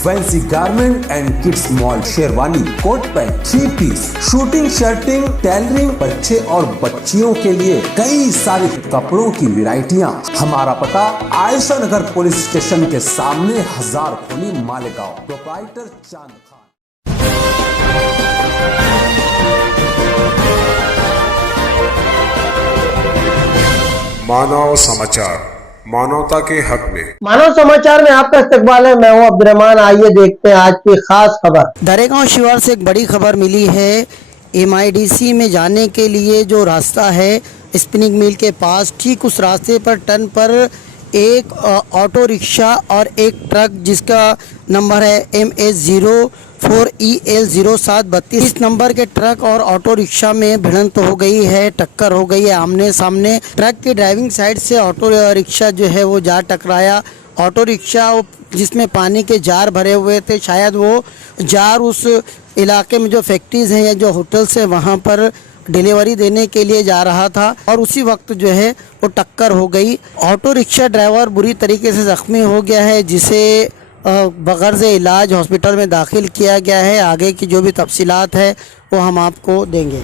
Fancy garment and kids mall, sherwani, coat pant, 3 piece, shooting, shirting, tailoring, बच्चे और बच्चियों के लिए कई सारे कपड़ों की वैरायटियां। हमारा पता आयशा नगर पुलिस स्टेशन के सामने, हजार खोली, मालेगांव। प्रोप्राइटर चांद खान। मानव समाचार, मानवता के हक में। मानव समाचार में आपका इस्तकबाल है। मैं हूं अब्दुर्रहमान। आइए देखते हैं आज की खास खबर। दरेगांव शिवार से एक बड़ी खबर मिली है। MIDC में जाने के लिए जो रास्ता है स्पिनिंग मिल के पास, ठीक उस रास्ते पर टर्न पर एक ऑटो रिक्शा और एक ट्रक जिसका नंबर है MS04EL0732, इस नंबर के ट्रक और ऑटो रिक्शा में भिड़ंत हो गई है, टक्कर हो गई है आमने सामने। ट्रक की ड्राइविंग साइड से ऑटो रिक्शा जो है वो जा टकराया। ऑटो रिक्शा जिसमें पानी के जार भरे हुए थे, शायद वो जार उस इलाके में जो फैक्ट्रीज हैं या जो होटल्स हैं वहाँ पर डिलीवरी देने के लिए जा रहा था और उसी वक्त जो है वो टक्कर हो गई। ऑटो रिक्शा ड्राइवर बुरी तरीके से ज़ख्मी हो गया है, जिसे बगैर इलाज हॉस्पिटल में दाखिल किया गया है। आगे की जो भी तफसीलात है वो हम आपको देंगे।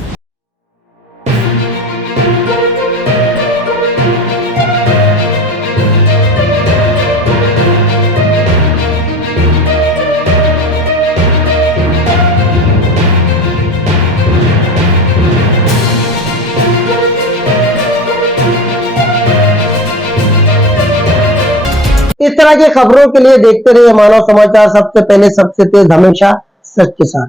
इस तरह की खबरों के लिए देखते रहिए मानव समाचार, सबसे पहले सबसे तेज, हमेशा सच के साथ।